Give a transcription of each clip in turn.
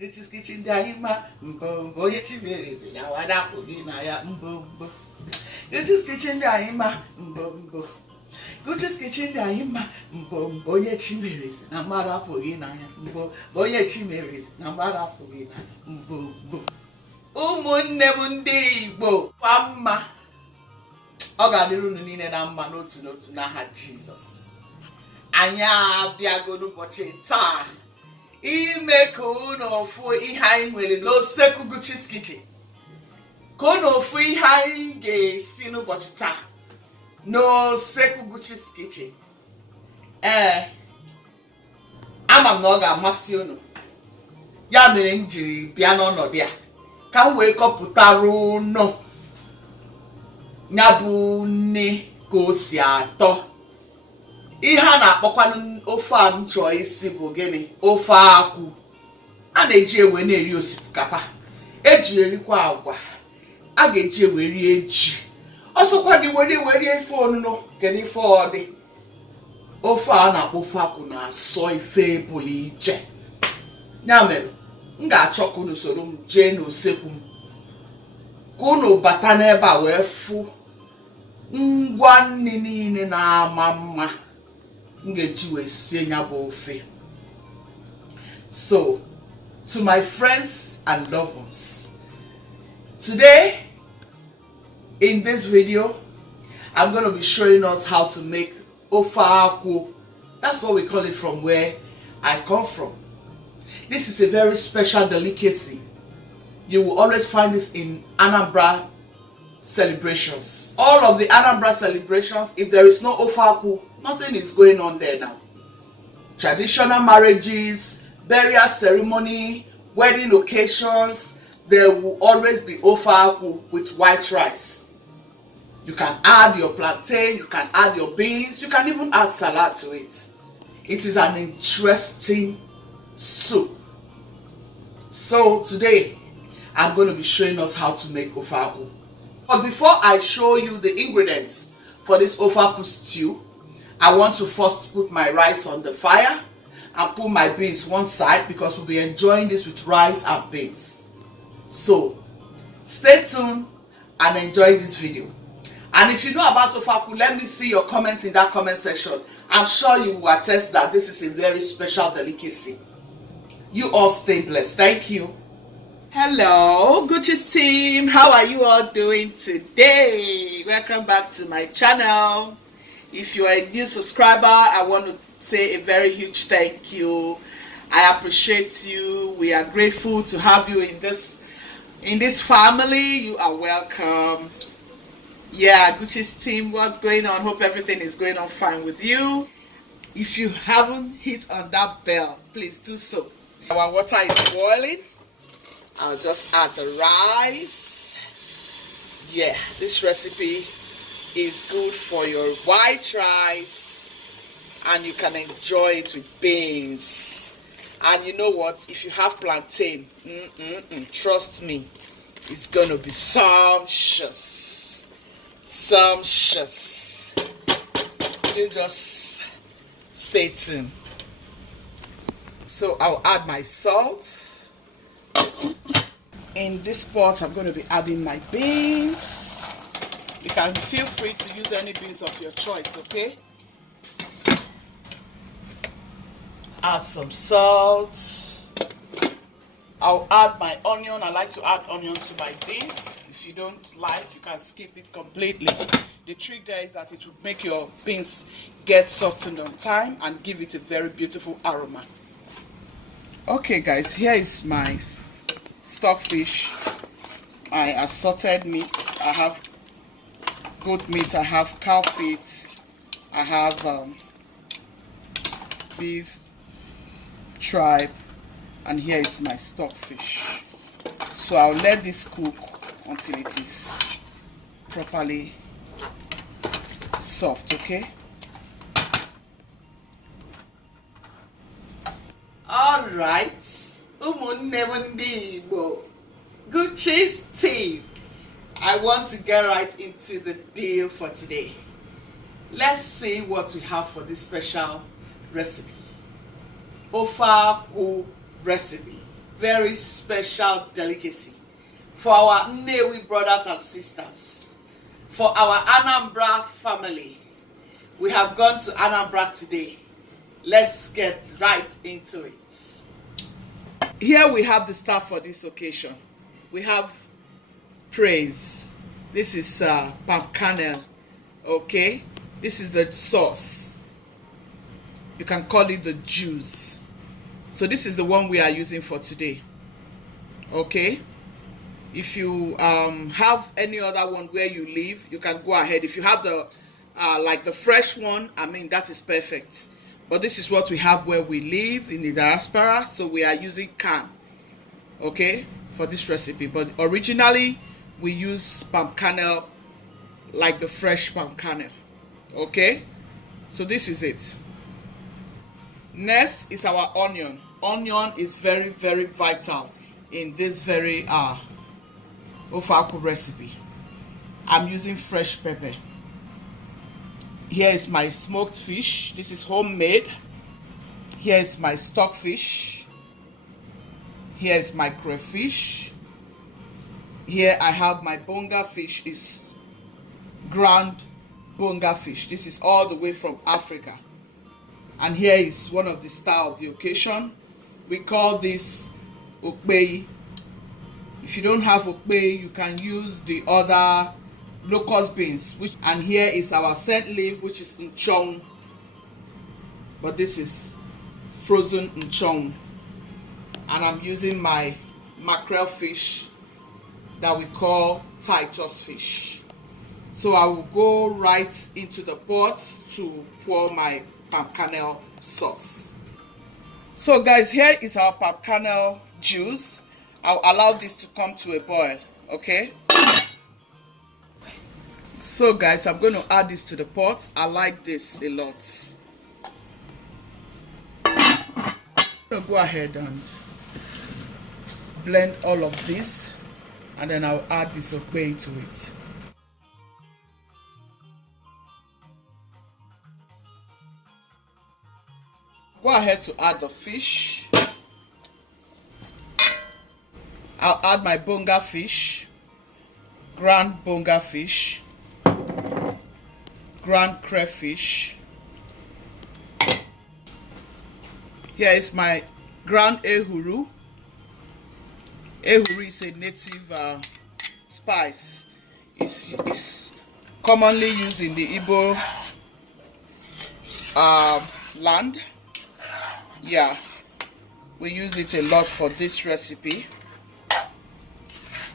Guchies kitchen daima mbombo yechimereze na wadapo gina ya mbombo. Guchies kitchen daima mbombo. Guchies kitchen daima mbombo yechimereze na marapo gina ya mbombo yechimereze na marapo gina mbombo. Ụmụnne m ndị Igbo kwa mma. Ọ ga-adịrị unu niile na mma n'otu n'otu n'aha Jizọs. Anyị abịago n'ụbọchị taa ime ka unu ofu ihe anyị nwere n'osekwu Guchies kitchen. Ka unu ofu ihe anyị ga-esi n'ụbọchị taa n'osekwu Guchies kitchen. Ama m na ọ ga-amasị unu. Ya mere m jiri bịa n'ọnọdụ ya ka m wee kọpụtara unu ya bụ nne ka o si atọ. Ihe a na-akpọkwanụ ofe a m chọọ isi bụ gịnị? Ofe akwụ. A na-eji ewe na-eri osikapa, eji erikwa agwa, a ga-eji ewe rie ji. Ọsọkwa gị were ife ọnụnọ kedu ife ọ dị. Ofe a na-akpọ ofe akwụ na-asọ ife pụrụ iche. Ya mere m ga-achọ ka unu soro m jee n'osekwu m ka unu bata n'ebe a wee fụ ngwa nri niile na-ama mma m ga-eji wee sie ya bụ ofe. So, to my friends and loved ones, today in this video I'm going to be showing us how to make Ofe Akwu. That's what we call it from where I come from. This is a very special delicacy. You will always find this in Anambra celebrations. All of the Anambra celebrations, if there is no Ofe Akwu, nothing is going on there now. Traditional marriages, burial ceremony, wedding occasions, there will always be Ofe Akwu with white rice. You can add your plantain, you can add your beans, you can even add salad to it. It is an interesting soup. So today I'm going to be showing us how to make Ofe Akwu. But before I show you the ingredients for this Ofe Akwu stew, I want to first put my rice on the fire and put my beans one side because we'll be enjoying this with rice and beans. So stay tuned and enjoy this video. And if you know about Ofe Akwu, let me see your comments in that comment section. I'm sure you will attest that this is a very special delicacy. You all stay blessed. Thank you. Hello, Guchies team. How are you all doing today? Welcome back to my channel. If you are a new subscriber, I want to say a very huge thank you. I appreciate you. We are grateful to have you in this family. You are welcome. Yeah, Guchies team, what's going on? Hope everything is going on fine with you. If you haven't hit on that bell, please do so. Our water is boiling. I'll just add the rice. Yeah, this recipe is good for your white rice and you can enjoy it with beans. And you know what? If you have plantain, trust me, it's gonna be sumptuous. Sumptuous. You just stay tuned. So I'll add my salt. In this pot, I'm going to be adding my beans. You can feel free to use any beans of your choice, okay? Add some salt. I'll add my onion. I like to add onion to my beans. If you don't like, you can skip it completely. The trick there is that it will make your beans get softened on time and give it a very beautiful aroma. Okay guys, here is my stockfish, my assorted meats. I have goat meat, I have cow feet, I have beef tripe, and here is my stockfish. So I'll let this cook until it is properly soft, okay? Alright, Guchies team, I want to get right into the deal for today. Let's see what we have for this special recipe. Ofe Akwu recipe. very special delicacy for our Nnewi brothers and sisters, for our Anambra family. We have gone to Anambra today. Let's get right into it. Here we have the staff for this occasion. We have praise. This is palm kernel. Okay, this is the sauce. You can call it the juice. So this is the one we are using for today. Okay, if you have any other one where you live, you can go ahead. If you have the like the fresh one, I mean, that is perfect. But this is what we have where we live in the diaspora, so we are using can, okay, for this recipe. But originally we use palm kernel, like the fresh palm kernel. Okay, so this is it. Next is our onion. Onion is very, very vital in this very Ofe Akwu recipe. I'm using fresh pepper. Here is my smoked fish. This is homemade. Here is my stockfish. Here is my crayfish. Here I have my Banga fish. Is ground Banga fish. This is all the way from Africa. And here is one of the star of the occasion. We call this OKPEI. If you don't have OKPEI, you can use the other locust beans, and here is our scent leaf, which is nchong, but this is frozen nchong. And I'm using my mackerel fish that we call Titus fish. So I will go right into the pot to pour my palm kernel sauce. So guys, here is our palm kernel juice. I'll allow this to come to a boil. Okay, so guys, I'm going to add this to the pot. I like this a lot. I'm going to go ahead and blend all of this, and then I'll add this OKPEI to it. Go ahead to add the fish. I'll add my Banga fish, ground Banga fish, ground crayfish. Here is my ground EHURU. EHURU is a native spice. It's commonly used in the Igbo land. Yeah, we use it a lot for this recipe.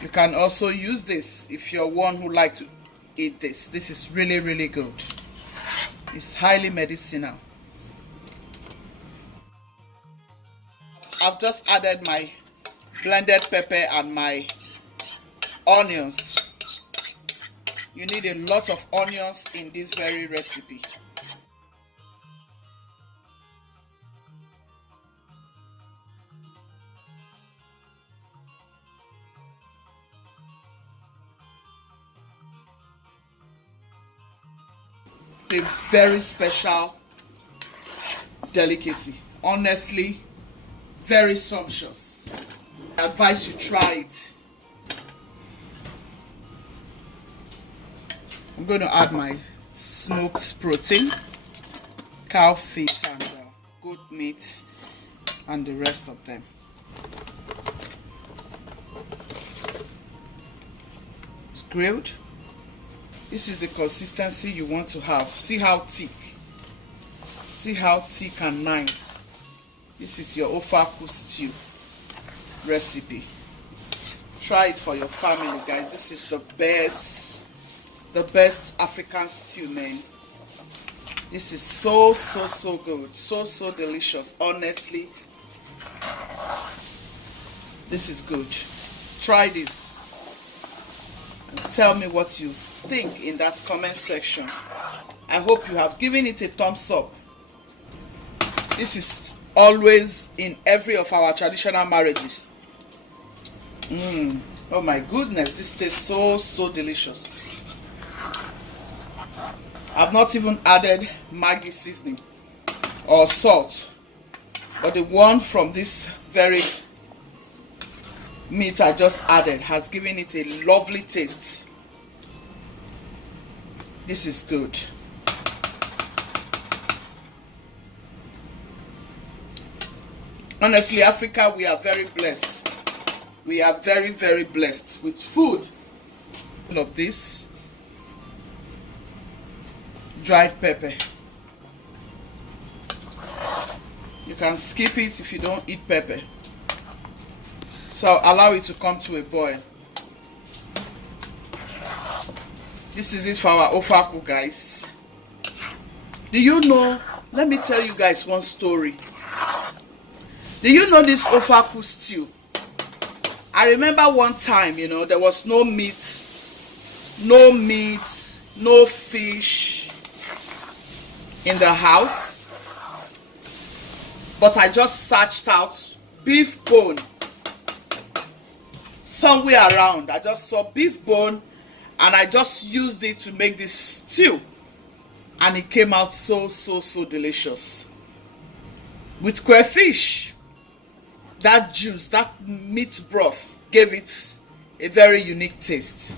You can also use this if you're one who like to eat this. This is really, really good. It's highly medicinal. I've just added my blended pepper and my onions. You need a lot of onions in this very recipe. A very special delicacy. Honestly, very sumptuous. I advise you try it. I'm going to add my smoked protein, cow feet and goat meat, and the rest of them. It's grilled. This is the consistency you want to have. See how thick. See how thick and nice. This is your Ofe Akwu stew recipe. Try it for your family, guys. This is the best African stew, man. This is so good. So delicious. Honestly, this is good. Try this and tell me what you think in that comment section. I hope you have given it a thumbs up. This is always in every of our traditional marriages. Oh my goodness, this tastes so delicious. I've not even added MAGGI seasoning or salt, but the one from this very meat I just added has given it a lovely taste. This is good. Honestly, Africa, we are very blessed. We are very, very blessed with food. Of this dried pepper. You can skip it if you don't eat pepper. So allow it to come to a boil. This is it for our Ofe Akwu, guys. Do you know, let me tell you guys one story. Do you know this Ofe Akwu stew? I remember one time, you know, there was no meat, no fish in the house, but I just searched out beef bone somewhere around. I just saw beef bone and I just used it to make this stew, and it came out so delicious with crayfish. That juice, that meat broth gave it a very unique taste.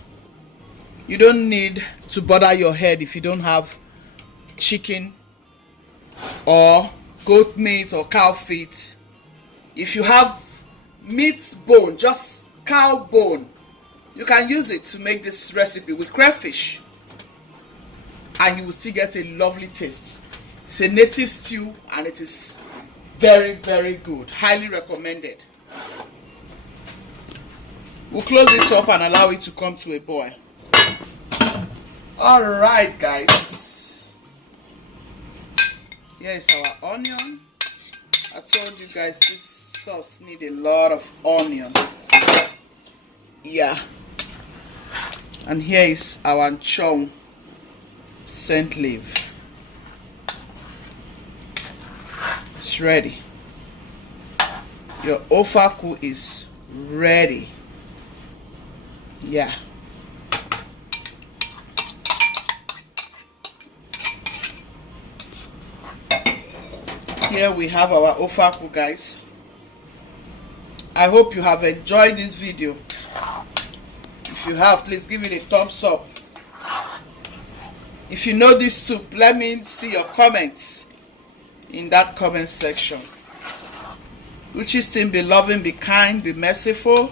You don't need to bother your head if you don't have chicken or goat meat or cow feet. If you have meat bone, just cow bone, you can use it to make this recipe with crayfish, and you will still get a lovely taste. It's a native stew and it is very, very good. Highly recommended. We'll close it up and allow it to come to a boil. Alright, guys. Here is our onion. I told you guys this sauce needs a lot of onion. Yeah. And here is our anchong scent leaf. It's ready. Your Ofe Akwu is ready. Yeah. Here we have our Ofe Akwu, guys. I hope you have enjoyed this video. If you have, please give it a thumbs up. If you know this soup, let me see your comments in that comment section. Guchies team, be loving, be kind, be merciful.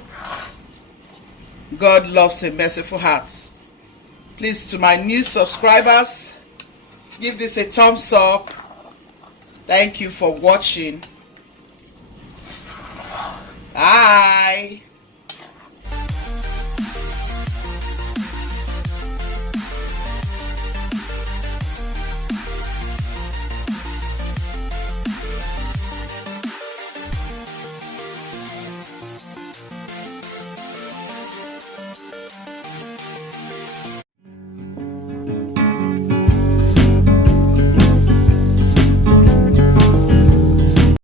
God loves a merciful heart. Please, to my new subscribers, give this a thumbs up. Thank you for watching. Bye.